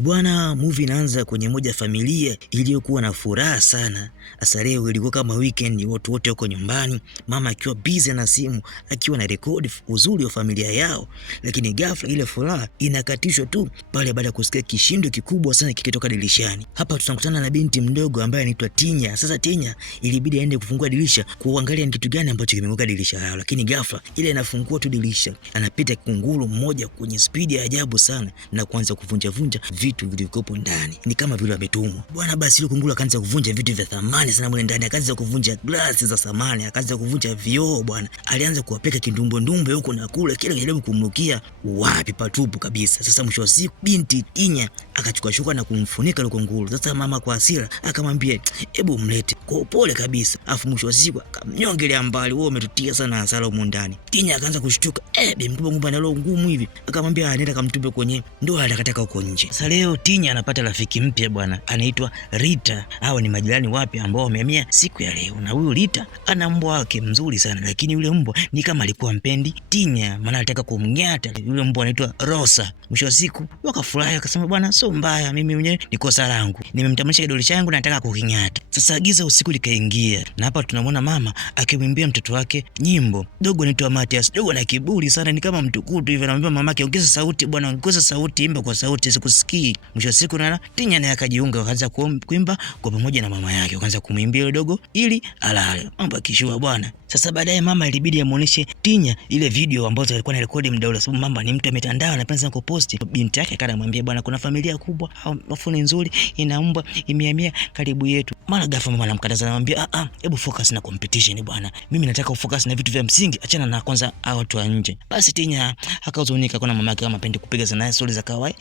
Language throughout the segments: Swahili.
Bwana, movie inaanza kwenye moja familia iliyokuwa na furaha sana. Hasa leo ilikuwa kama weekend, watu wote wako nyumbani, mama akiwa busy na simu akiwa na record uzuri wa familia yao, lakini ghafla ile furaha inakatishwa tu pale baada ya kusikia kishindo kikubwa sana kikitoka dirishani. Hapa tunakutana na binti mdogo ambaye anaitwa Tinya. Sasa Tinya ilibidi aende kufungua dirisha kuangalia ni kitu gani ambacho kimegonga dirisha lao, lakini ghafla ile inafungua tu dirisha, anapita kunguru mmoja kwenye speed ya ajabu sana na kuanza kuvunja vunja vitu vilivyokuwa ndani, ni kama vile ametumwa bwana. Basi ile kunguru akaanza kuvunja vitu vya thamani sana mule ndani, akaanza kuvunja glasi za thamani, akaanza kuvunja vioo bwana, alianza kuwapeka kindumbo huko na kule, kila kijaribu kumrukia wapi patupu kabisa. Sasa mwisho wa siku binti Tinya akachukua shuka na kumfunika ile kunguru. Sasa mama kwa hasira akamwambia hebu mlete kwa upole kabisa, afu mwisho wa siku akamnyongelea mbali, wewe umetutia sana hasara huko ndani. Tinya akaanza kushtuka, bi mkubwa na roho ngumu hivi, akamwambia anaenda kamtupe kwenye ndoa atakataka huko nje. Sasa leo Tinya anapata rafiki mpya bwana, anaitwa Rita. Hao ni majirani wapya ambao wamehamia siku ya leo, na huyu Rita ana mbwa wake mzuri sana, lakini yule mbwa ni kama alikuwa mpendi Tinya, maana alitaka kumnyata. Yule mbwa anaitwa Rosa. Mwisho wa siku wakafurahi, akasema bwana, sio mbaya, mimi mwenyewe ni kosa langu, nimemtambulisha kidole changu na nataka kukinyata. Sasa giza usiku likaingia, na hapa tunamwona mama akimwimbia mtoto wake nyimbo. Dogo anaitwa Matias, dogo na kiburi sana, ni kama mtukutu hivi, anamwambia mamake ongeza sauti bwana, ongeza sauti, imba kwa sauti sikusikii. Mwisho wa siku na Tinya naye akajiunga, wakaanza kuimba kwa pamoja na mama yake, wakaanza kumwimbia yule dogo ili alale. Mambo yakishua bwana. Sasa baadaye mama ilibidi amuoneshe Tinya ile video ambazo alikuwa anarekodi muda ule, sababu mama ni mtu wa mitandao, anapenda kuposti. Binti yake akamwambia bwana, kuna familia kubwa au mafuni nzuri ina mbwa imehamia karibu yetu. Mara ghafla mama anamkataza, anamwambia hebu focus na competition bwana, mimi nataka ufocus na vitu vya msingi, achana na kwanza watu wa nje. Basi Tinya akahuzunika, kuna mama yake kama apende kupiga sana stories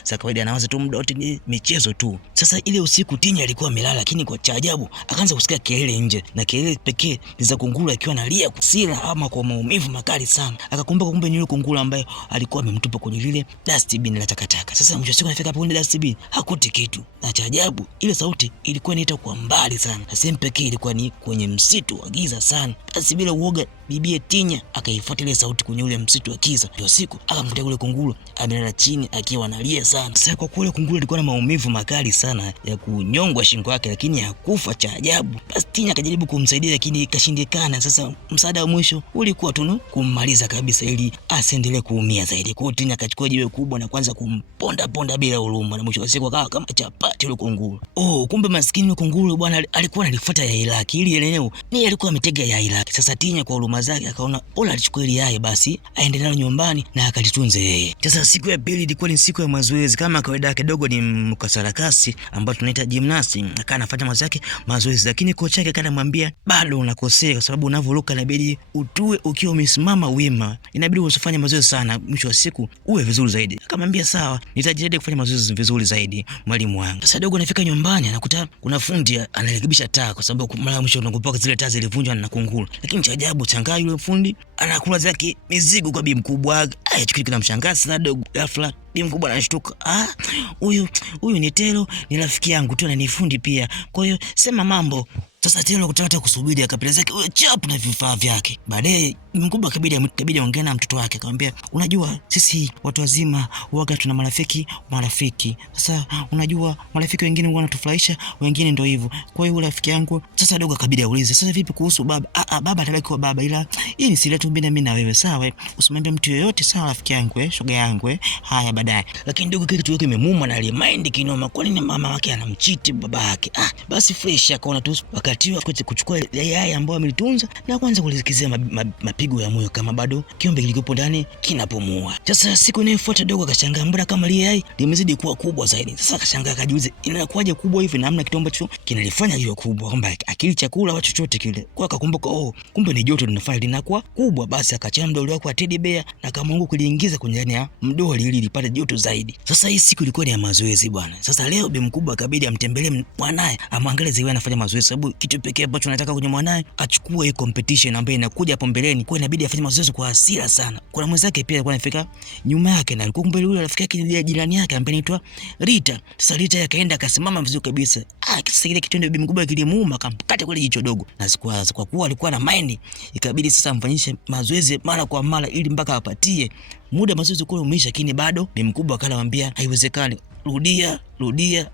za kawaida, anawaza tu muda wote ni michezo tu. Sasa ile usiku Tinya alikuwa amelala, lakini kwa cha ajabu akaanza kusikia kelele nje, na kelele pekee ni za kunguru akiwa analia kwa hasira ama kwa maumivu makali sana. Akakumbuka kumbe ni yule kunguru ambaye alikuwa amemtupa kwenye lile dustbin la takataka. Sasa mwisho siku anafika hapo kwenye dustbin hakuti kitu, na cha ajabu ile sauti ilikuwa inaita kwa mbali sana, na sehemu pekee ilikuwa ni kwenye msitu wa giza sana. Basi bila uoga bibie Tinya akaifuata ile sauti kwenye ule msitu wa giza. Ndio siku akamkuta yule kunguru amelala chini akiwa analia sana. Sasa kwa kule kunguru alikuwa na maumivu makali sana ya kunyongwa shingo yake, lakini hakufa, cha ajabu. Basi Tinya akajaribu kumsaidia lakini ikashindikana. Sasa msaada wa mwisho ulikuwa tu kummaliza kabisa ili asiendelee kuumia zaidi. Kwa hiyo Tinya akachukua jiwe kubwa na kuanza kumponda bila huruma, na mwisho wa siku akawa kama chapati yule kunguru. Kumbe maskini yule kunguru bwana alikuwa analifuata yai lake, ili eneo ni alikuwa ametega yai lake. Sasa Tinya kwa huruma zake akaona bora alichukua ile yai basi aende nalo nyumbani na akalitunze yeye. Sasa siku ya pili ilikuwa ni siku ya mazoezi kama kawaida yake. Dogo ni mkasarakasi ambao tunaita gymnast, akawa anafanya mazoezi, lakini kocha yake kanamwambia bado unakosea, kwa sababu unavyoruka inabidi utue ukiwa umesimama wima, inabidi usifanye mazoezi sana, mwisho wa siku uwe vizuri zaidi. Akamwambia sawa, nitajitahidi kufanya mazoezi vizuri zaidi mwalimu wangu. Sasa Dogo anafika nyumbani anakuta kuna fundi anarekebisha taa, kwa sababu mara mwisho unakumbuka zile taa zilivunjwa na kunguru. Lakini cha ajabu changaa yule fundi anakula zake mizigo kwa bi mkubwa. Chukua kinamshangaza sana Dogo. Ghafla bi mkubwa anashtuka, huyu ni Telo, ni rafiki yangu tu na ni fundi pia, kwa hiyo sema mambo. Sasa Telo kutaka kusubiri akapeleza zake chapu na vifaa vyake. Baadaye mkubwa kabidi aongea na mtoto wake, akamwambia unajua sisi watu wazima huaga tuna marafiki. Sasa unajua marafiki wengine huwa wanatufurahisha, wengine ndio hivyo. Kwa hiyo rafiki yangu. Sasa Dogo kabidi aulize, sasa vipi kuhusu baba? Baba atabaki kwa baba, ila hii ni siri tu mimi na wewe, sawa? Usimwambie mtu yeyote, sawa rafiki yangu, shoga yangu. Haya baadaye. Lakini Dogo kile kitu yake imemuma na alimind kinoma, kwa nini mama wake anamchiti baba yake? Basi fresh akaona tu wakati wa kuchukua yai ambayo amelitunza na kuanza kulisikizia mapigo ya moyo kama bado kiumbe kilikopo ndani kinapumua. Sasa siku inayofuata Dogo akashangaa mbona kama ile yai limezidi kuwa kubwa zaidi. Sasa akashangaa akajiuliza inakuwaje kubwa hivi na hamna kitu ambacho kinalifanya hiyo kubwa, kwamba akili chakula au chochote kile. Kwa akakumbuka kumbe ni joto linafanya linakuwa kubwa. Basi akachana mdoli wake wa teddy bear na kama kuliingiza kwenye ndani ya mdoli ili lipate joto zaidi. Sasa hii siku ilikuwa ni ya mazoezi bwana. Sasa leo bi mkubwa akabidi amtembelee mwanae, amwangalie ziwe anafanya mazoezi, sababu kitu pekee ambacho anataka kwenye mwanae achukue hii competition ambayo inakuja hapo mbeleni. Kwa inabidi afanye mazoezi kwa hasira sana. Kuna mwenzake pia alikuwa anafika nyuma yake, na alikuwa kumbe yule rafiki yake jirani yake ambaye anaitwa Rita. Sasa Rita akaenda akasimama vizuri kabisa. Sasa ile kitendo bi mkubwa kilimuuma, akamkata kule jicho Dogo, na kwa kuwa alikuwa na mind ikabidi sasa amfanyishe mazoezi mara kwa mara ili mpaka apatie muda mazoezi kule umeisha. Lakini bado bi mkubwa akanamwambia haiwezekani,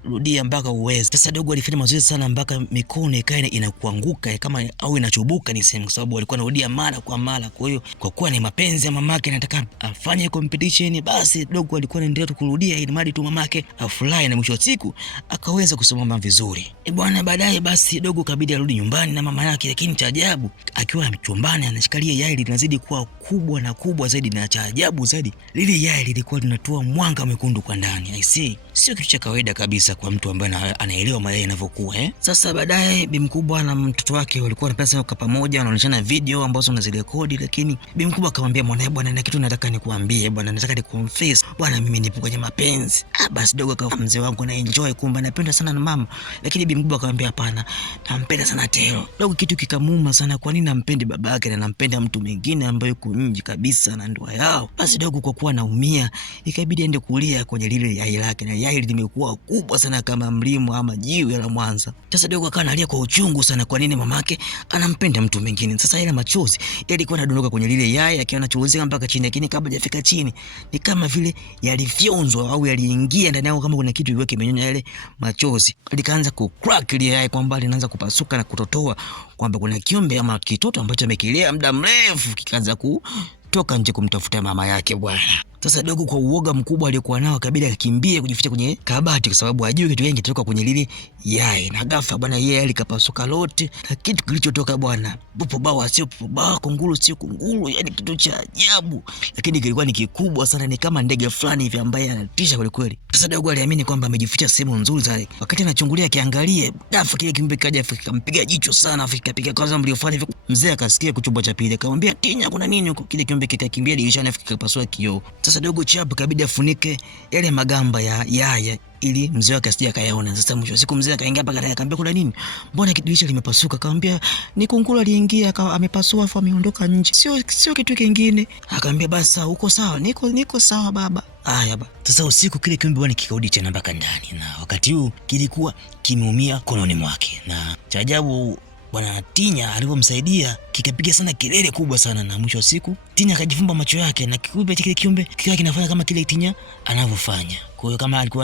rudia mpaka uweze. Sasa dogo alifanya mazoezi sana mpaka mikono ikawa inakuanguka kama au inachubuka niseme, kwa sababu alikuwa anarudia mara kwa mara. Kwa hiyo kwa kuwa ni mapenzi ya mamake anataka afanye competition, basi dogo alikuwa anaendelea kurudia ili mradi tu mamake afurahi, na mwisho wa siku akaweza kusimama vizuri. Bwana, baadaye basi dogo kabidi arudi nyumbani na mama yake, lakini cha ajabu akiwa chumbani anashikalia yai linazidi kuwa kubwa na kubwa zaidi, na cha ajabu zaidi lile yai lilikuwa linatoa mwanga mwekundu kwa ndani. I see, sio kitu cha kawaida kabisa kwa mtu ambaye anaelewa mayai yanavyokuwa Sasa baadaye bi mkubwa na mtoto wake walikuwa wanapenda kwa pamoja, wanaonyeshana video ambazo wanazirekodi, lakini bi mkubwa akamwambia mwanae, bwana na kitu nataka nikuambie bwana, nataka niconfess bwana, mimi nipo kwenye mapenzi. Basi dogo akawa, mzee wangu na enjoy, kumbe napenda sana na mama. Lakini bi mkubwa akamwambia hapana, nampenda sana Tero. Dogo kitu kikamuma sana, kwa nini nampendi baba yake na nampenda mtu mwingine ambaye yuko nje kabisa na ndoa yao. Basi dogo kwa kuwa naumia ikabidi aende kulia kwenye lile yai lake, na yai limekuwa kubwa sana kama mlimo ama jiwe la Mwanza. Sasa dogo akawa analia kwa uchungu sana, kwa nini mamake anampenda mtu mwingine. Sasa ile machozi yalikuwa yanadondoka kwenye lile yai, akiwa anachoozea mpaka chini, lakini kabla hajafika chini ni kama vile yalifyonzwa au yaliingia ndani yao, kama kuna kitu ilikuwa kimenyonya yale machozi. Likaanza kucrack ile yai, kwamba linaanza kupasuka na kutotoa, kwamba kuna kiumbe ama kitoto ambacho amekilea muda mrefu kikaanza kutoka nje kumtafuta mama yake bwana. Sasa dogo kwa uoga mkubwa aliokuwa nao akabidi akimbie kujificha kwenye kabati, kwa sababu hajui kitu gani kitatoka kwenye lile yai. Na ghafla bwana yeye alikapasuka lote, na kitu kilichotoka bwana, popo bawa sio popo bawa, kunguru sio kunguru, yani kitu cha ajabu, lakini kilikuwa ni kikubwa sana, ni kama ndege fulani hivi ambaye anatisha kweli kweli. Sasa dogo aliamini kwamba amejificha sehemu nzuri sana. Wakati anachungulia akiangalia, ghafla kile kiumbe kaja akampiga jicho sana, afikapiga kwanza mliofanya hivi. Mzee akasikia kuchumba cha pili, akamwambia Tinya, kuna nini huko? Kile kiumbe kikakimbia dirishani afikapasua kioo. Sasa dogo chapu kabidi afunike yale magamba ya yaya ili mzee wake asije akayaona. Sasa mwisho siku mzee akaingia hapa ndani akamwambia kuna nini? Mbona dirisha limepasuka? Akamwambia ni kunguru aliingia amepasua afa ameondoka nje. Sio kitu kingine. Akamwambia basi sawa, uko sawa? Niko sawa baba. Haya baba. Sasa usiku kile kiumbe bwana kikarudi tena mpaka ndani, na wakati huu kilikuwa kimeumia kononi mwake, na cha ajabu bwana Tinya alipomsaidia kikapiga sana kelele kubwa sana, na mwisho wa siku Tinya akajifumba macho yake, na kile kiumbe kikawa kinafanya kama kile Tinya anavyofanya. Kwa hiyo kama alikuwa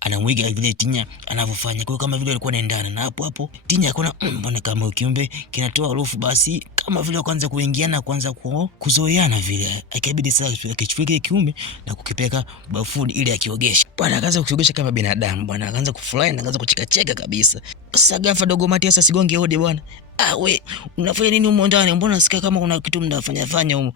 anamwiga vile Tinya anavyofanya, kwa hiyo kama vile alikuwa anaendana na hapo Tinya akaona mbona kama kiumbe kinatoa harufu, basi kama vile kwanza kuingiana, kwanza kuzoeana vile. Ikabidi sasa akichukua kile kiumbe na kukipeka bafuni ili akiogesha. Bwana akaanza kuogesha kama binadamu bwana, akaanza kufurahi na akaanza kucheka kabisa. Sasa ghafla dogo Matias asigonge hodi bwana. We unafanya nini huko ndani? Mbona nasikia kama kuna kitu mnafanya huko?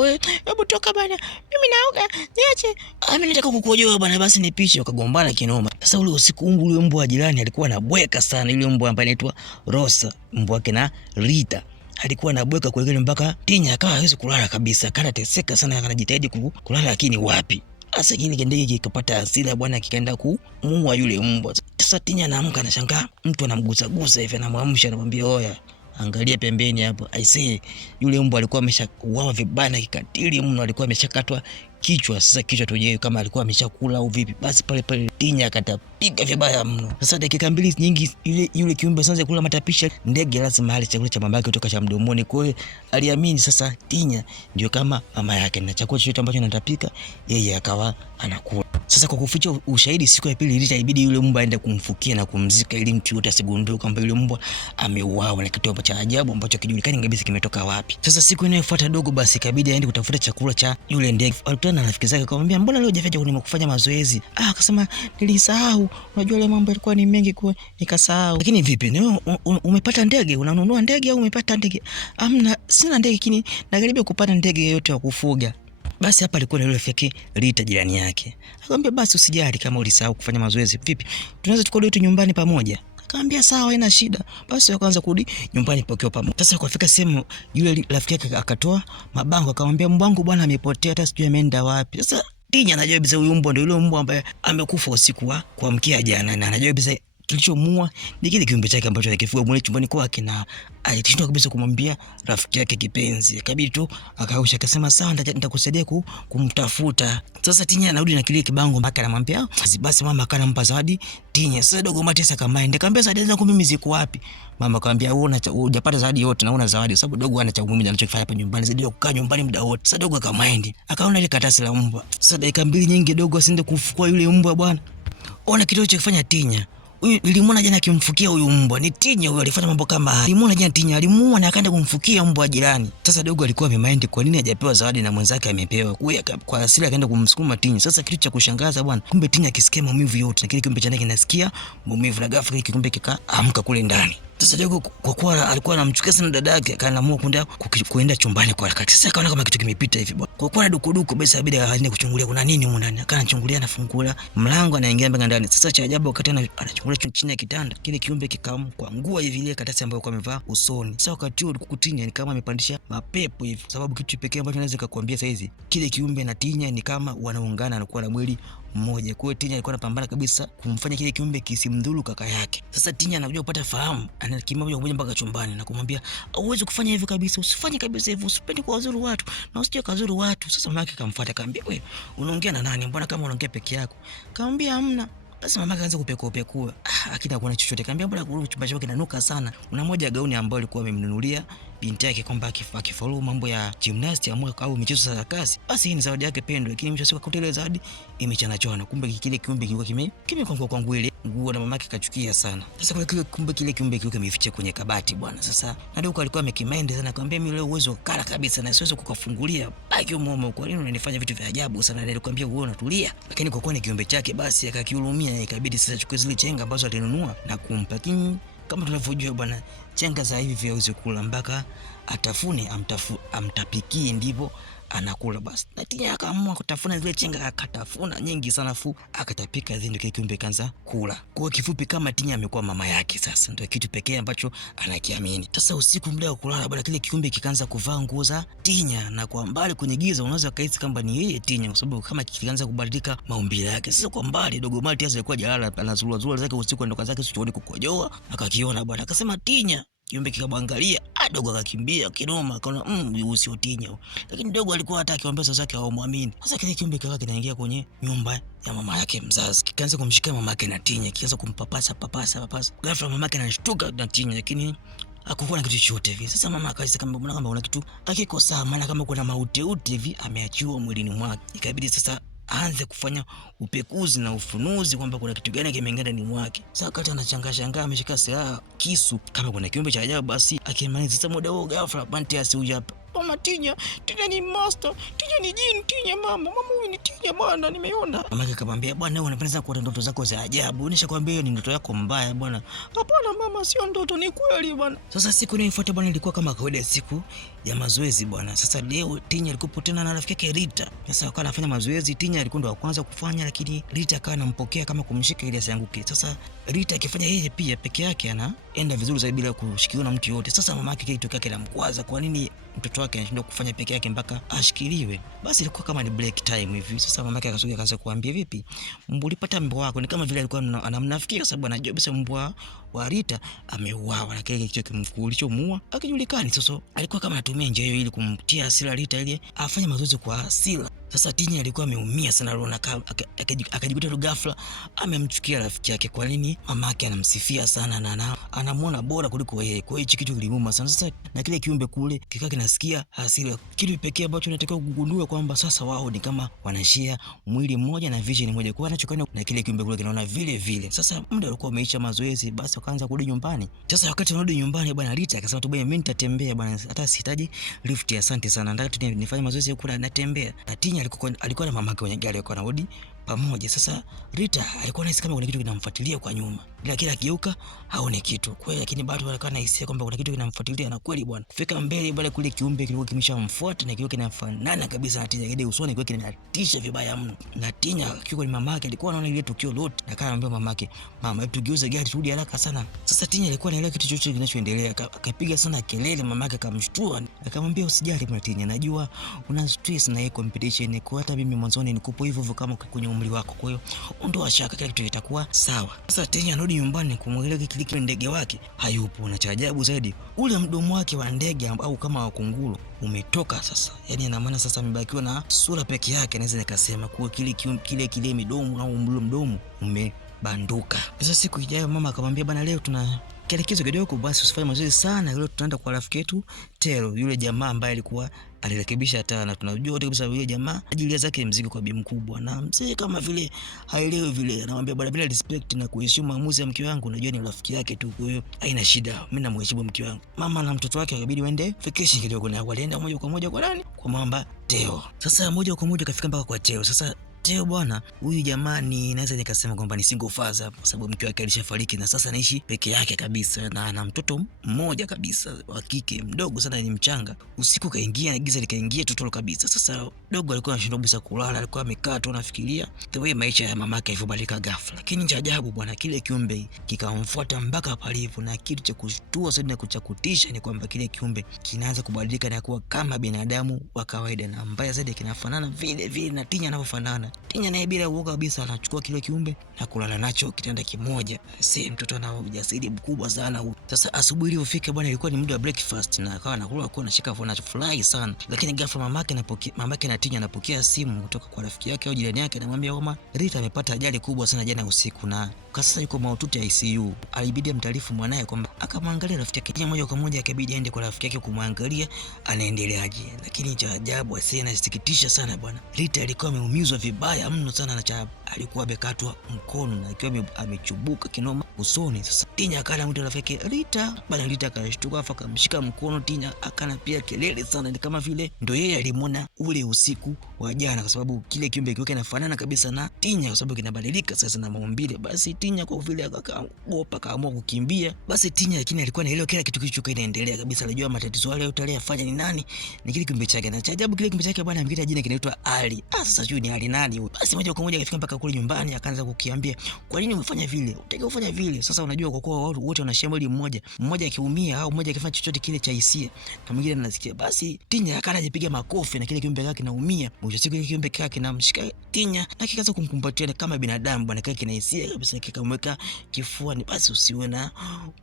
We hebu toka bwana, mimi naoga, niache. Mimi nataka kukojoa bwana. Basi nipishe. Wakagombana kinoma. Sasa ule usiku ule mbwa wa jirani alikuwa anabweka sana, ile mbwa ambaye anaitwa Rosa, mbwa wake na Rita alikuwa anabweka kwa ile mpaka Tinya akawa hawezi kulala kabisa, kana teseka sana, anajitahidi kulala lakini wapi. Sasa kile ndege kikapata hasira bwana, kikaenda kumuua yule mbwa. Sasa Tinya anaamka anashangaa mtu anamgusa hivi, anamwamsha anamwambia oya, angalia pembeni hapo. I say yule mbwa alikuwa ameshauawa vibaya kikatili mno, alikuwa ameshakatwa kichwa. Sasa kichwa tujue kama alikuwa ameshakula au vipi. Basi pale Tinya akatapiga vibaya mno. Sasa dakika mbili nyingi yule kiumbe sasa kula matapisha, ndege lazima ale chakula cha mama yake kutoka cha mdomoni. Kwa hiyo aliamini sasa Tinya ndio kama mama yake, na chakula chochote ambacho anatapika yeye akawa anakula. Sasa kwa kuficha ushahidi, siku ya pili ilibidi yule mbwa aende kumfukia na kumzika ili mtu yote asigundue kwamba yule mbwa ameuawa, na kitu cha ajabu ambacho kijulikani kabisa kimetoka wapi. Sasa siku inayofuata dogo basi ikabidi aende kutafuta chakula cha yule ndege. Alikutana na rafiki zake akamwambia mbona leo hujaja kufanya mazoezi? Akasema nilisahau, unajua ile mambo yalikuwa ni mengi kwa nikasahau. Lakini vipi wewe umepata ndege? Unanunua ndege au umepata ndege? Amna, sina ndege, lakini nakaribia kupata ndege yote ya kufuga. Basi hapa alikuwa na yule rafiki Rita jirani yake. Akamwambia basi usijali kama ulisahau kufanya mazoezi. Vipi? Tunaweza tukarudi tu nyumbani pamoja. Akamwambia sawa, haina shida. Basi wakaanza kurudi nyumbani pokeo pamoja. Sasa kufika sehemu yule rafiki yake akatoa mabango akamwambia mbwangu bwana amepotea, hata sijui ameenda wapi. Sasa Tinya anajua bisa huyu mbwa ndio yule mbwa ambaye amekufa usiku wa kuamkia jana, na anajua bisa kilichomua ni kile kiumbe chake ambacho alikifuga mwenye chumbani kwake, na alitishwa kabisa kumwambia rafiki yake kipenzi. Akabidi tu akausha akasema sawa, nitakusaidia kumtafuta. Sasa Tinya anarudi na kile kibango mpaka anamwambia basi mama akanampa zawadi Tinya. Sasa dogo Matias akamwambia kaambia zawadi zangu mimi ziko wapi? Mama akamwambia wewe hujapata zawadi yote na una zawadi, sababu dogo ana cha muhimu anachofanya hapa nyumbani zaidi ya kukaa nyumbani muda wote. Sasa dogo akamwambia akaona ile karatasi la mbwa. Sasa dakika mbili nyingi dogo asinde kufukua yule mbwa bwana. Ona kitu alichofanya Tinya. Huyu nilimwona jana akimfukia huyu mbwa. Ni Tinya huyo alifanya mambo kama haya. Nilimwona jana Tinya alimuua na akaenda kumfukia mbwa jirani. Sasa dogo alikuwa amemind kwa nini hajapewa zawadi na mwenzake amepewa. Kwa asili akaenda kumsukuma Tinya. Sasa kitu cha kushangaza bwana, kumbe Tinya akisikia maumivu yote na kile kiumbe cha ndani kinasikia maumivu na ghafla kile kiumbe kikaamka kule ndani. Sasa dogo kwa kuwa alikuwa anamchukia sana dada yake, akaamua kuenda chumbani kwa haraka. Sasa akaona kama kitu kimepita hivi bwana. Kwa kuwa dukuduku basi abidi aende kuchungulia kuna nini huko ndani. Akachungulia, anafungua mlango, anaingia mpaka ndani. Sasa cha ajabu wakati anachungulia chini ya kitanda, kile kiumbe kikamkwangua hivi ile karatasi ambayo alikuwa amevaa usoni. Sasa wakati huo Tinya ni kama amepandisha mapepo hivi, sababu kitu pekee ambacho naweza kukuambia sasa hizi, kile kiumbe na Tinya ni kama wanaungana na kuwa na mwili mmoja. Kwa hiyo Tinya alikuwa anapambana kabisa kumfanya kile kiumbe kisimdhuru kaka yake. Sasa Tinya anakuja kupata fahamu, anakimbia moja mpaka chumbani na kumwambia, "Hauwezi kufanya hivyo kabisa, usifanye kabisa hivyo, usipende kuwazuru watu na usije kuzuru watu." Sasa mama yake akamfuata akamwambia, "Wewe unaongea na nani? Mbona kama unaongea peke yako?" Akamwambia, "Hamna." Basi mama akaanza kupekua. Akina kuona chochote. Akamwambia, "Mbona kurudi chumba chako kinanuka sana?" Una moja gauni ambayo alikuwa amemnunulia binti yake kwamba akifaulu mambo ya gymnast au michezo ya sarakasi, basi hii ni zawadi yake pendwa. Lakini mwisho siku akakuta ile zawadi imechanachwana. Kumbe kile kiumbe kilikuwa kimekwangu ile nguo na mamake kachukia sana. Sasa kumbe kile kiumbe kilikuwa kimeficha kwenye kabati bwana. Sasa hadi huko alikuwa amekimende sana, akamwambia, "Mimi leo uwezo kala kabisa na siwezi kukufungulia. Baki umo, kwa nini unanifanya vitu vya ajabu sana?" Nilikwambia wewe unatulia. Lakini kwa kuwa ni kiumbe chake basi akakihurumia, ikabidi sasa chukue zile chenga ambazo alinunua na kumpa. Lakini kama tunavyojua bwana, chenga za hivi viaweze kula mpaka atafune, amtapikie ndivyo anakula. Basi na Tinya akaamua kutafuna zile chenga, akatafuna nyingi sana akatapika zile, kile kiumbe kaanza kula. Kwa kifupi, kama Tinya amekuwa mama yake, sasa ndio kitu pekee ambacho anakiamini. Sasa usiku muda wa kulala bwana, kile kiumbe kikaanza kuvaa nguo za Tinya, na kwa mbali kwenye giza unaweza kuhisi kama ni yeye Tinya, kwa sababu kama kikaanza kubadilika maumbile yake. Sasa kwa mbali dogo Mati alikuwa jalala anazurura zake usiku, ndoka zake sichooni kukojoa, akakiona bwana, akasema Tinya. Kiumbe kikamwangalia, dogo akakimbia kinoma, akaona huyu sio Tinya. Lakini dogo alikuwa hata akiwaambia sasa yake hawamwamini. Sasa kile kiumbe kikawa kinaingia kwenye nyumba ya mama yake mzazi, kikaanza kumshika mama yake na Tinya, kianza kumpapasa. Ghafla mama yake anashtuka na Tinya, lakini hakukuwa na kitu chochote hivi. Sasa mama akaisa kama mbona kama kuna kitu hakiko sawa, maana kama kuna mauteute hivi ameachiwa mwilini mwake. Ikabidi sasa aanze kufanya upekuzi na ufunuzi kwamba kuna kitu gani kimeingia ndani mwake. Sasa wakati anashangaa ameshika silaha kisu kama kuna kiumbe cha ajabu, basi akimaliza sasa muda huo ghafla Panteas huja hapa. "Mama Tinya ni master, Tinya ni jini, Tinya mama huyu ni Tinya bwana, nimeona." Mama akamwambia, "Bwana wewe unapenda kuota ndoto zako za ajabu. Nishakwambia hiyo ni ndoto yako mbaya bwana." "Hapana mama, sio ndoto, ni kweli bwana." Sasa siku inayofuata bwana ilikuwa kama kawaida, siku ya mazoezi bwana. Sasa leo Tinya alikuwa tena na rafiki yake Rita. Sasa wakawa anafanya mazoezi, Tinya alikuwa ndo wa kwanza kufanya, lakini Rita akawa anampokea kama kumshika ili asianguke. Sasa Rita akifanya yeye pia peke yake anaenda vizuri zaidi bila kushikiwa na mtu yote. Sasa mama yake kitu chake kinamkwaza, kwa nini mtoto wake anashindwa kufanya peke yake mpaka ashikiliwe? Basi ilikuwa kama ni break time hivi. Sasa mama yake akasogea akaanza kuambia, "Vipi? Ulipata mbwa wako?" Ni kama vile alikuwa anamnafikia, kwa sababu anajua bisa mbwa wa Rita ameuawa na kile kitu kilichomuua akijulikani. Sasa alikuwa kama anatumia njia hiyo ili kumtia hasira Rita ili afanye mazoezi kwa hasira. Sasa Tinya alikuwa ameumia sana leo, na akajikuta ghafla amemchukia rafiki yake. Kwa nini? Mama yake anamsifia sana na anamuona bora kuliko yeye. Kwa hiyo kitu kilimuuma sana. Sasa na kile kiumbe kule kikaa kinasikia hasira. Kitu pekee ambacho unatakiwa kugundua kwamba sasa wao ni kama wanashia mwili mmoja na vision moja, kwa anachokiona na kile kiumbe kule kinaona vile vile. Sasa muda ulikuwa umeisha mazoezi, basi wakaanza kurudi nyumbani. Sasa wakati wanarudi nyumbani bwana, Rita akasema tu, "Bwana mimi nitatembea bwana, hata sihitaji lift, asante sana, nataka tu nifanye mazoezi huko na natembea." Na Tinya alikuwa na mamake kwenye gari, alikuwa anarudi pamoja. Sasa Rita alikuwa anahisi kama kuna kitu kinamfuatilia kwa nyuma, ila kila kiuka haone kitu kweli, lakini bado alikuwa anahisi kwamba kuna kitu kinamfuatilia. Na kweli bwana, kufika mbele bale kule kiumbe kilikuwa kimeshamfuata na kilikuwa kinafanana kabisa na Tinya, kile usoni kilikuwa kinatisha vibaya mno. Na Tinya akiwa ni mamake alikuwa anaona ile tukio lote, na akamwambia mamake, "Mama, hebu tugeuze gari turudi haraka sana." Sasa Tinya alikuwa anaelewa kitu chochote kinachoendelea, akapiga sana kelele. Mamake akamshtua, akamwambia, "Usijali bwana Tinya, najua una stress na hii competition, kwa hata mimi mwanzoni nikupo hivyo kama kwenye umri wako, kwa hiyo ondoa shaka, kila kitu kitakuwa sawa." Sasa Tinya anarudi nyumbani kumwangalia kile ndege wake, hayupo. Na cha ajabu zaidi, ule mdomo wake wa ndege au kama wa kunguru umetoka sasa. Yaani ina maana sasa amebakiwa na sura peke yake, naweza nikasema kwa kile midomo au mdomo umebanduka. Sasa siku ijayo mama akamwambia, "Bana leo kielekezo kidogo, basi usifanye mazoezi sana. Leo tunaenda kwa rafiki yetu Tero, yule jamaa ambaye alikuwa alirekebisha taa, na tunajua wote kabisa yule jamaa ajilia zake mzigo kwa bi mkubwa, na mzee kama vile haelewi vile, anamwambia bwana, bila respect na kuheshimu maamuzi ya mke wangu, unajua ni rafiki yake tu, kwa hiyo haina shida, mimi namheshimu mke wangu. Mama na mtoto wake wakabidi waende vacation kidogo, na walienda moja kwa moja kwa nani? Kwa mamba Teo. Sasa moja kwa moja kafika mpaka kwa Teo. Sasa Teo bwana, huyu jamaa ni naweza nikasema kwamba ni single father, kwa sababu mke wake alishafariki na sasa anaishi peke yake kabisa, na ana mtoto mmoja kabisa wa kike mdogo sana, ni mchanga. Usiku kaingia na giza likaingia totoro kabisa. Sasa dogo alikuwa anashindwa kabisa kulala, alikuwa amekaa tu anafikiria the way maisha ya mamake yalivyobadilika ghafla. Lakini cha ajabu bwana, kile kiumbe kikamfuata mpaka palipo, na kitu cha kushtua zaidi na cha kutisha ni kwamba kile kiumbe kinaanza kubadilika na kuwa kama binadamu wa kawaida, na mbaya zaidi kinafanana vile vile na Tinya anavyofanana. Tinya naye bila uoga kabisa anachukua kile kiumbe na kulala nacho kitanda kimoja. Si mtoto ana ujasiri mkubwa sana. Sasa asubuhi iliyofika bwana, ilikuwa ni muda wa breakfast na akawa anakula kwa anashika phone anafurahi sana, lakini ghafla mamake na Tinya anapokea simu kutoka kwa rafiki yake au jirani yake, anamwambia kwamba Rita amepata ajali kubwa sana jana usiku na sasa yuko mahututi ya ICU. Alibidi amtaarifu mwanae kwamba akamwangalia rafiki yake. Tinya moja kwa moja akabidi aende kwa rafiki yake kumwangalia anaendeleaje, lakini cha ajabu inasikitisha sana bwana, Rita alikuwa ameumizwa vibaya mno sana, na cha alikuwa amekatwa mkono na akiwa amechubuka kinoma usoni. Sasa Tinya akana mwita rafiki yake Rita, bwana Rita akashtuka afa akamshika mkono Tinya, akana pia kelele sana, ni kama vile ndio yeye alimwona ule usiku wa jana, kwa sababu kile kiumbe kiweke kinafanana kabisa na Tinya kwa sababu kinabadilika sasa na maumbile. Basi Tinya kwa vile akaogopa akaamua kukimbia. Basi Tinya lakini alikuwa anaelewa kila kitu kilichokuwa kinaendelea kabisa, alijua matatizo yale yote aliyofanya ni nani, ni kile kiumbe chake. Na cha ajabu kile kiumbe chake bwana amekita jina kinaitwa Ali. Sasa sijui ni Ali nani huyo. Basi moja kwa moja akafika mpaka kule nyumbani, akaanza kukiambia kwa nini umefanya vile, utaki kufanya vile. Sasa unajua kwa kuwa watu wote wanashambulia mmoja akiumia au mmoja akifanya chochote kile cha hisia kama mwingine anasikia, basi Tinya akana jipiga makofi na kile kiumbe chake kinaumia. Mwisho siku kile kiumbe chake kinamshika Tinya na kikaanza kumkumbatia kama binadamu bwana, kile kina hisia kabisa, kikamweka kifuani. Basi usiwe na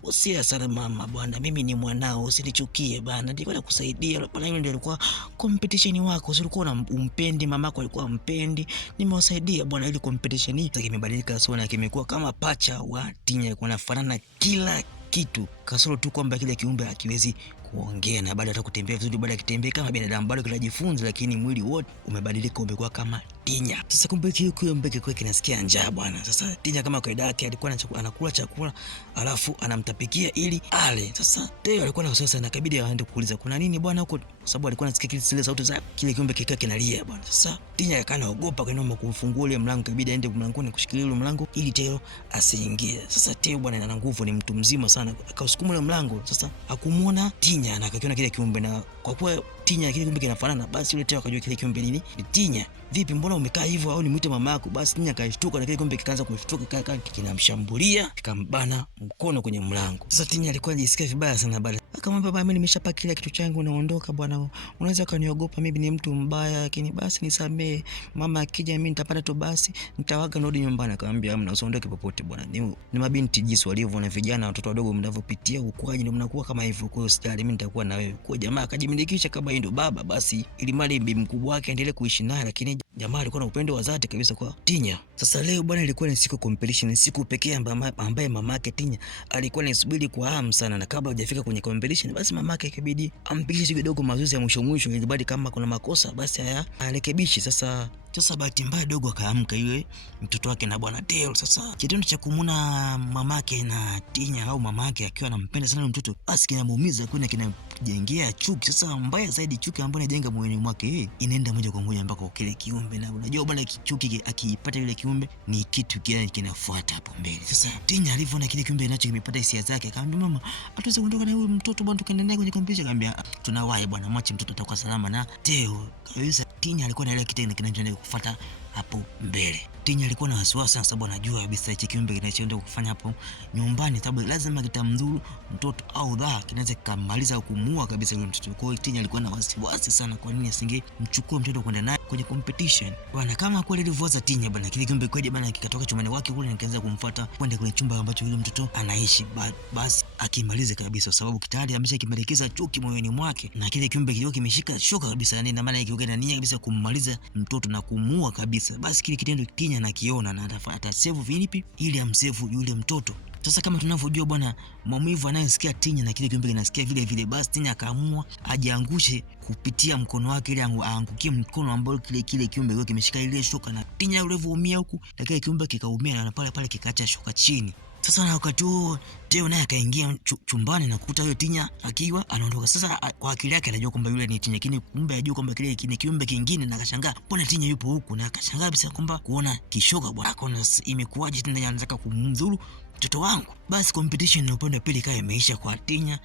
usia sana mama bwana, mimi ni mwanao, usinichukie bwana, nilikuwa nakusaidia bwana, hiyo ndio ilikuwa competition wako, ulikuwa umpendi mamako alikuwa mpendi, nimewasaidia bwana, ili competition hii kimebadilika sana, kimekuwa kama pacha wa Tinya, kunafanana kila kitu kasoro tu kwamba kile kiumbe hakiwezi kuongea na bado hata kutembea vizuri, bado akitembea kama binadamu, bado kinajifunza, lakini mwili wote umebadilika, umekuwa kama Tinya. Sasa kumbe kiumbe kilikuwa kinasikia njaa bwana. Sasa Tinya kama kawaida yake alikuwa anakula chakula alafu anamtapikia ili ale. Sasa Teo alikuwa na wasiwasi na kabidi aende kuuliza kuna nini bwana huko, kwa sababu alikuwa anasikia zile sauti za kile kiumbe kikaa kinalia bwana. Sasa Tinya akaogopa kainoma kumfungua ile mlango, kabidi aende mlangoni kushikilia ile mlango ili Teo asiingie. Sasa Teo bwana ana nguvu, ni mtu mzima sana, akausukuma ile mlango. Sasa hakumuona Tinya na akakiona kile kiumbe, na kwa kuwa Tinya kile kiumbe kinafanana, basi yule Teo akajua kile kiumbe nini ni Tinya. Vipi, mbona umekaa hivyo, au nimuite mamako? Basi Tinya akashtuka na kile kiumbe kikaanza kushtuka, kinamshambulia, kikambana mkono kwenye mlango. Sasa Tinya alikuwa anajisikia vibaya sana baada, akamwambia baba, mimi nimeshapaka kila kitu changu naondoka bwana, unaweza kaniogopa mimi ni mtu mbaya, lakini basi nisamee, mama akija mimi nitapata tu basi nitawaga narudi nyumbani. Akamwambia hamna, usiondoke popote bwana, ni mabinti jinsi walivyo na vijana watoto wadogo mnavyopitia ukuaji ndio mnakuwa kama hivyo, kwa hiyo usijali, mimi nitakuwa na wewe. Kwa jamaa akajimilikisha kama ndio baba, basi ili mali bibi mkubwa wake aendelee kuishi naye, lakini jamaa alikuwa na upendo wa dhati kabisa kwa Tinya. Sasa leo bwana ilikuwa ni siku competition, siku pekee ambaye mamake Tinya alikuwa anasubiri kwa hamu sana, na kabla hajafika kwenye competition basi mamake ikabidi ampigishe kidogo mazoezi ya mwisho ili bado kama kuna makosa basi haya arekebishe. Sasa bahati mbaya dogo akaamka yule mtoto wake na bwana Teo. Sasa kitendo cha kumuna mamake na Tinya au mamake akiwa anampenda sana mtoto, basi kinamuumiza, kuna kinajengea chuki. Sasa mbaya zaidi chuki ambayo inajenga moyoni mwake inaenda moja kwa moja mpaka kile kiumbe, na unajua bwana chuki akiipata yule kiumbe ni kitu gani kinafuata hapo mbele. Sasa Tinya alivyoona kile kiumbe nacho kimepata hisia zake, akamwambia mama, hatuwezi kuondoka na huyu mtoto bwana, tukaenda naye kwenye competition. Akamwambia tunawahi bwana, mwache mtoto atakuwa salama na Teo kabisa. Tinya alikuwa na ile kitu kinachoenda kufuata hapo mbele. Tinya alikuwa na wasiwasi sana sababu anajua kabisa hicho kiumbe kinachoenda kufanya hapo nyumbani, sababu lazima kitamdhuru mtoto au kinaweza kumaliza au kumuua kabisa yule mtoto. Kwa hiyo Tinya alikuwa na wasiwasi sana, kwa nini asingemchukua mtoto kwenda naye kwenye competition bwana. Kama kweli ilivyoza Tinya bwana, kile kiumbe kweli bwana kikatoka chumbani wake kule, nikaanza kumfuata kwenda kwenye chumba ambacho yule mtoto anaishi, basi akimalize kabisa, sababu tayari ameshakimaliza chuki moyoni mwake, na kile kiumbe kilikuwa kimeshika shoka kabisa, yani na maana yake na nia kabisa kummaliza mtoto na kumuua kabisa. Basi kile kitendo Tinya anakiona na atasave vipi ili amsave yule mtoto. Sasa kama tunavyojua bwana, maumivu anayosikia Tinya na kile kiumbe kinasikia vile vile, basi Tinya akaamua ajiangushe kupitia mkono wake ili aangukie mkono ambao kile kiumbe kilikuwa kimeshika ile shoka, na Tinya ulivyoumia huku na kile kiumbe kikaumia na pale kikaacha shoka chini. Sasa na wakati huo Teo naye akaingia chumbani na kukuta yule Tinya akiwa anaondoka. Sasa kwa akili yake anajua kwamba yule ni Tinya, lakini kumbe hajui kwamba kile ni kiumbe kingine, na akashangaa mbona Tinya yupo huku, na akashangaa kabisa kwamba kuona kishoka bwana, akaona imekuwaje tena anataka kumdhuru mtoto wangu. Basi competition na upande wa pili ikawa imeisha kwa Tinya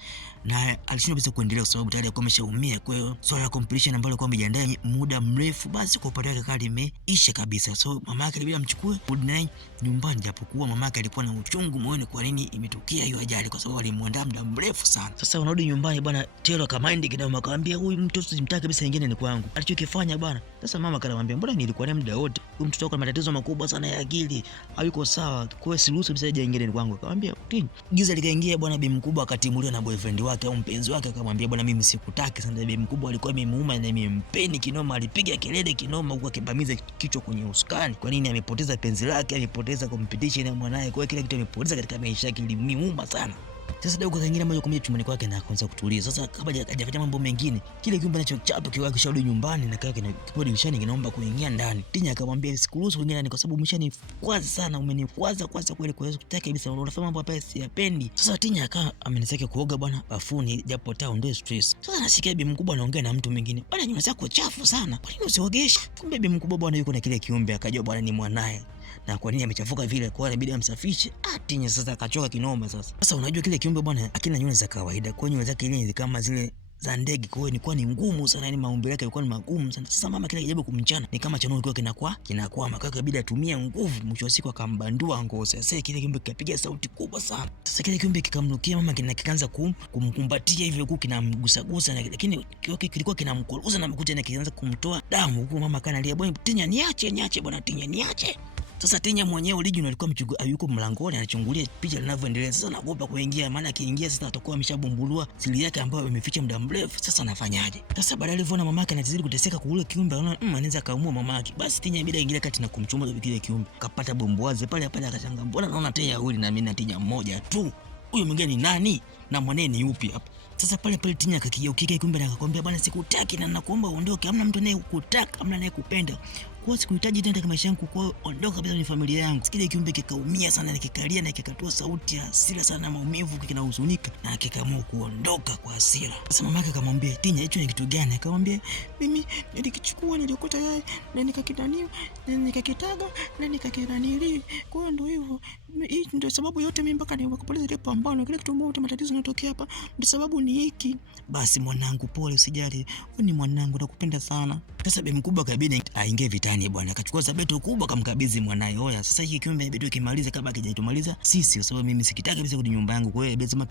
na alishindwa kabisa kuendelea kwa sababu tayari alikuwa ameshaumia. Kwa hiyo swala la competition ambalo alikuwa amejiandaa muda mrefu, basi kwa upande wake kali imeisha kabisa. So mama yake ilibidi amchukue kurudi naye nyumbani, japokuwa mama yake alikuwa na uchungu moyoni kwa nini imetokea hiyo ajali, kwa sababu alimwandaa muda mrefu sana. Sasa unarudi nyumbani bwana, Telo akamind kidogo, akamwambia huyu mtoto simtaki kabisa, ingine ni kwangu alichokifanya bwana. Sasa mama akamwambia mbona nilikuwa naye muda wote, huyu mtoto wako ana matatizo makubwa sana ya akili, hayuko sawa, kwa hiyo siruhusu kabisa aje, ingine ni kwangu. Akamwambia Tinya. Giza likaingia bwana, bibi mkubwa akatimuliwa na boyfriend wake au mpenzi wake, akamwambia bwana mimi sikutaki sana. Bibi mkubwa alikuwa amemuuma na imempeni kinoma, alipiga kelele kinoma huko akibamiza kichwa kwenye usukani. Kwa nini? Amepoteza penzi lake, amepoteza competition na mwanae, kwa hiyo kila kitu amepoteza katika maisha yake, ilimuuma sana. Sasa Dogo kaingia moja kwa moja chumbani kwake na akaanza kutulia. Sasa kabla hajafanya mambo mengine, kile kiumbe anachochapa kiwa kisharudi nyumbani na kaka kipo dirishani kinaomba kuingia ndani. Tinya akamwambia sikuruhusu kuingia ndani kwa sababu umeshanikwaza sana, umenikwaza kweli, kwa hiyo sitaki kabisa, unafanya mambo hapa siyapendi. Sasa Tinya akawa amenisaka kuoga bwana bafuni japo tao ndio stress. Sasa nasikia bibi mkubwa anaongea na mtu mwingine, bwana nywele zako chafu sana, kwa nini usiogeshe? Kumbe bibi mkubwa bwana yuko na kile kiumbe, akajua bwana ni mwanae na kwa nini amechafuka vile, kwa inabidi amsafishe. Tinya sasa akachoka kinoma. Sasa unajua kile kiumbe bwana akina nywele za kawaida, kwa nywele zake ile kama zile za ndege, kwa hiyo ilikuwa ni ngumu sana, yani maumbo yake yalikuwa ni magumu sana. Sasa mama kile kijaribu kumchana ni kama chanua kilikuwa kinakwama, makaka ibidi atumie nguvu, mwisho wa siku akambandua ngozi. Sasa kile kiumbe kikapiga sauti kubwa sana. Sasa kile kiumbe kikamnukia mama, kikaanza kumkumbatia hivyo huku kinamgusagusa, lakini kilikuwa kinamkwaruza na mkuta na kianza kumtoa damu huku mama kanalia, bwana Tinya niache bwana, Tinya niache. Sasa Tinya mwenyewe original alikuwa yuko mlangoni anachungulia picha linavyoendelea. Sasa naogopa kuingia, maana akiingia sasa atakuwa ameshabumbulua siri yake ambayo imeficha muda mrefu. Sasa anafanyaje? Sasa baada alivyoona mamake anazidi kuteseka kwa ule kiumbe, anaona anaweza kaumua mamake. Basi Tinya ibidi aingie kati na kumchoma kile kiumbe. Kapata bomboaze pale akashangaa, mbona naona Tinya huyu na mimi na Tinya mmoja tu, huyu mwingine ni nani na mwanene ni yupi hapa? Sasa pale Tinya akakigeukia kiumbe na akakwambia, bwana sikutaki na nakuomba uondoke, hamna mtu anayekutaka, hamna anayekupenda, kwa sikuhitaji tena katika maisha yangu, kwa ondoka kabisa, ni familia yangu. Kile kiumbe kikaumia sana na kikalia na kikatoa sauti ya hasira sana na maumivu, kinahuzunika na kikaamua kuondoka kwa hasira. Sasa mamake akamwambia, Tinya hicho ni kitu gani? Akamwambia, mimi nilikichukua, nilikuta yai na nikakidania na nikakitaga na nikakiranili, kwa hiyo ndio hivyo, hii ndio sababu yote mimi mpaka nikapoteza ile pambano, kile kitu moja matatizo yanatokea hapa, ndio sababu ni hiki. Basi mwanangu, pole, usijali, wewe ni mwanangu, nakupenda sana. Sasa bibi mkubwa kabidi aingie vitani bwana, akachukua sabeto kubwa akamkabidhi mwanae. Oya, sasa hiki kiumbe inabidi kimalize kabla hakijatumaliza sisi, kwa sababu mimi sikitaka kabisa kurudi nyumba yangu, kwa hiyo lazima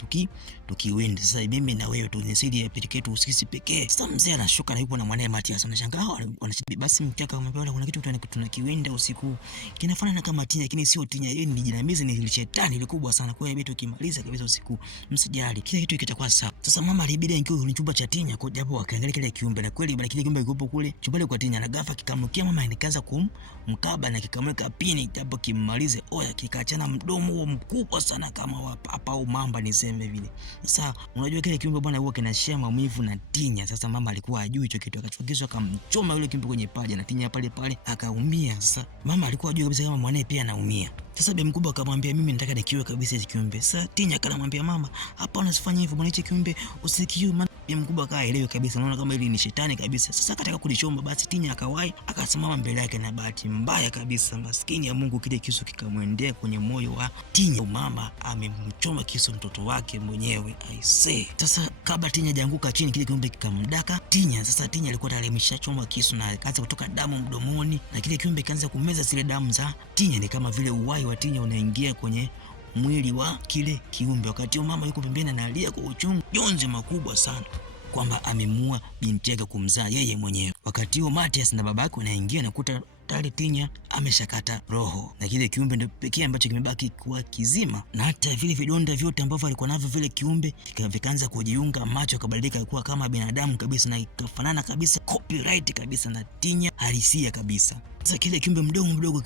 tukiwende. Sasa mimi na wewe tu ni siri ya pekee tu, sisi pekee. Sasa mzee anashuka na yupo na mwanae Matias, anashangaa wanashibi. Basi mchaka akamwambia kuna kitu tunakiwenda usiku kinafanana kama Tinya, lakini sio Tinya, yeye ni jinamizi, ni shetani likubwa sana, kwa hiyo inabidi tukimaliza kabisa usiku, msijali, kila kitu kitakuwa sawa. Sasa mama alibidi aingie kwenye chumba cha Tinya kwa japo akaangalia kile kiumbe, na kweli bwana kile kiumbe kiko kule chumbani kwa Tinya, na ghafla kikamnukia mama, nikaanza kumkaba na kikamweka pini japo kimmalize. Oya, kikaachana mdomo huo mkubwa sana kama wa papa au mamba niseme vile. Sasa unajua kile kiumbe bwana huwa kinashare maumivu na Tinya. Sasa mama alikuwa ajui hicho kitu, akachukua kisu akamchoma yule kiumbe kwenye paja na Tinya pale akaumia. Sasa mama alikuwa ajui kabisa kama mwanae pia anaumia. Sasa bibi mkubwa akamwambia, mimi nataka nikiwe kabisa hicho kiumbe. Sasa Tinya akamwambia mama, hapana usifanye hivyo bwana, hicho kiumbe usikiue. Bibi mkubwa akaelewa kabisa, naona kama hili ni shetani kabisa. Sasa akataka kulichoma, basi Tinya akawahi akasimama mbele yake, na bahati mbaya kabisa maskini ya Mungu kile kisu kikamwendea kwenye moyo wa Tinya. Mama amemchoma kisu mtoto wake mwenyewe, I say. Sasa kabla Tinya hajaanguka chini, kile kiumbe kikamdaka Tinya. Sasa Tinya alikuwa tayari ameshachoma kisu na akaanza kutoka damu mdomoni, na kile kiumbe kaanza kumeza zile damu za Tinya. Ni kama vile uhai wa Tinya unaingia kwenye mwili wa kile kiumbe. Wakati mama yuko pembeni analia kwa uchungu, jonzi makubwa sana kwamba amemua binti yake kumzaa yeye mwenyewe. Wakati huo Matias na babake wanaingia na kuta tayari Tinya ameshakata roho, na kile kiumbe ndio pekee ambacho kimebaki kuwa kizima, na hata vile vidonda vyote ambavyo alikuwa navyo vile kiumbe vikaanza kujiunga, macho yakabadilika kuwa kama binadamu kabisa, na ikafanana kabisa, copyright kabisa na Tinya halisia kabisa. Sasa kile kiumbe mdogo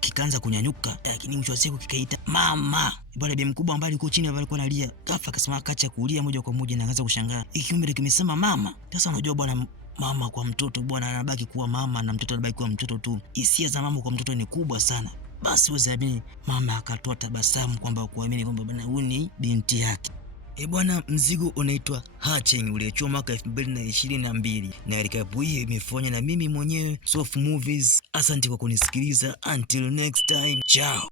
kikaanza kunyanyuka, lakini mwisho wa siku kikaita mama. Bwana bi mkubwa ambaye alikuwa chini alikuwa analia, ghafla akasema akacha kulia moja kwa moja, na akaanza kushangaa hiki kiumbe kimesema mama. Sasa unajua bwana, mama kwa mtoto bwana anabaki kuwa mama na mtoto anabaki kuwa mtoto tu. Hisia za mama kwa mtoto ni kubwa sana. Basi usiamini, mama akatoa tabasamu kwamba kuamini kwamba bwana huyu ni binti yake. Bwana, mzigo unaitwa Hatching, uliachwa mwaka 2022 na recap hii imefanywa na mimi mwenyewe Soft Movies. Asante kwa kunisikiliza, until next time, ciao.